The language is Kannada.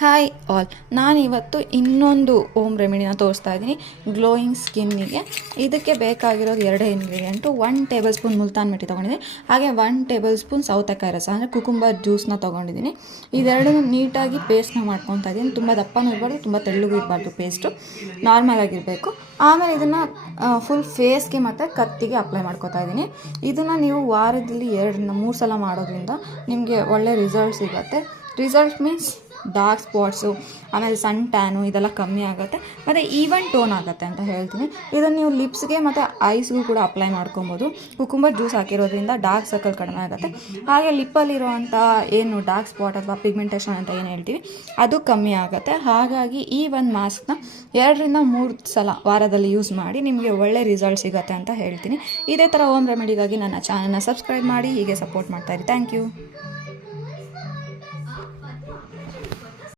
ಹಾಯ್ ಆಲ್, ನಾನಿವತ್ತು ಇನ್ನೊಂದು ಹೋಮ್ ರೆಮಿಡಿನ ತೋರಿಸ್ತಾ ಇದ್ದೀನಿ ಗ್ಲೋಯಿಂಗ್ ಸ್ಕಿನ್ನಿಗೆ. ಇದಕ್ಕೆ ಬೇಕಾಗಿರೋದು ಎರಡೇ ಇಂಗ್ರೀಡಿಯೆಂಟು. 1 ಟೇಬಲ್ ಸ್ಪೂನ್ ಮುಲ್ತಾನ್ ಮಿಟ್ಟಿ ತೊಗೊಂಡಿದ್ದೀನಿ, ಹಾಗೆ 1 ಟೇಬಲ್ ಸ್ಪೂನ್ ಸೌತೆಕಾಯಿ ರಸ ಅಂದರೆ ಕುಕುಂಬರ್ ಜ್ಯೂಸನ್ನ ತೊಗೊಂಡಿದ್ದೀನಿ. ಇದೆರಡನ್ನೂ ನೀಟಾಗಿ ಪೇಸ್ಟ್ನ ಮಾಡ್ಕೊತಾ ಇದ್ದೀನಿ. ತುಂಬ ದಪ್ಪನೂ ಇರಬಾರ್ದು, ತುಂಬ ತೆಳ್ಳಗೂ ಇರಬಾರ್ದು, ಪೇಸ್ಟು ನಾರ್ಮಲ್ ಆಗಿರಬೇಕು. ಆಮೇಲೆ ಇದನ್ನು ಫುಲ್ ಫೇಸ್ಗೆ ಮತ್ತು ಕತ್ತಿಗೆ ಅಪ್ಲೈ ಮಾಡ್ಕೊತಾ ಇದ್ದೀನಿ. ಇದನ್ನು ನೀವು ವಾರದಲ್ಲಿ 2-3 ಸಲ ಮಾಡೋದ್ರಿಂದ ನಿಮಗೆ ಒಳ್ಳೆ ರಿಸಲ್ಟ್ ಸಿಗುತ್ತೆ. ರಿಸಲ್ಟ್ ಮೀನ್ಸ್ ಡಾರ್ಕ್ ಸ್ಪಾಟ್ಸು, ಆಮೇಲೆ ಸನ್ ಟ್ಯಾನು ಇದೆಲ್ಲ ಕಮ್ಮಿ ಆಗುತ್ತೆ, ಮತ್ತು ಈವನ್ ಟೋನ್ ಆಗುತ್ತೆ ಅಂತ ಹೇಳ್ತೀನಿ. ಇದನ್ನು ನೀವು ಲಿಪ್ಸ್ಗೆ ಮತ್ತು ಐಸ್ಗೂ ಕೂಡ ಅಪ್ಲೈ ಮಾಡ್ಕೊಬೋದು. ಕುಕುಂಬರ್ ಜ್ಯೂಸ್ ಹಾಕಿರೋದ್ರಿಂದ ಡಾರ್ಕ್ ಸರ್ಕಲ್ ಕಡಿಮೆ ಆಗುತ್ತೆ, ಹಾಗೆ ಲಿಪ್ಪಲ್ಲಿರುವಂಥ ಏನು ಡಾರ್ಕ್ ಸ್ಪಾಟ್ ಅಥವಾ ಪಿಗ್ಮೆಂಟೇಷನ್ ಅಂತ ಏನು ಹೇಳ್ತೀವಿ ಅದು ಕಮ್ಮಿ ಆಗುತ್ತೆ. ಹಾಗಾಗಿ ಈ ಒಂದು ಮಾಸ್ಕ್ನ 2-3 ಸಲ ವಾರದಲ್ಲಿ ಯೂಸ್ ಮಾಡಿ ನಿಮಗೆ ಒಳ್ಳೆ ರಿಸಲ್ಟ್ ಸಿಗುತ್ತೆ ಅಂತ ಹೇಳ್ತೀನಿ. ಇದೇ ಥರ ಹೋಮ್ ರೆಮಿಡಿಗಾಗಿ ನನ್ನ ಚಾನಲ್ನ ಸಬ್ಸ್ಕ್ರೈಬ್ ಮಾಡಿ, ಹೀಗೆ ಸಪೋರ್ಟ್ ಮಾಡ್ತಾಯಿರಿ. Thank you.